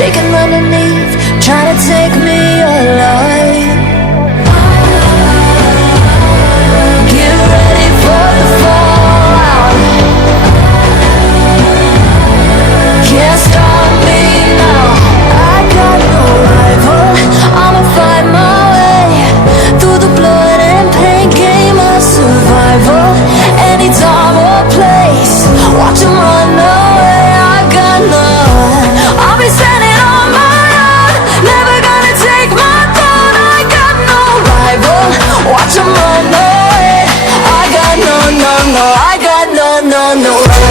shaking underneath, trying to take me alive. Get ready for the fallout. Can't stop me now. I got no rival. I'ma fight my way through the blood and pain, game of survival. Any time or place, watch 'em run away. I got none. I'll be standing on my own, never gonna take my throne. I got no rival. Watch 'em run away. I got no, no, no. I got no, no, no.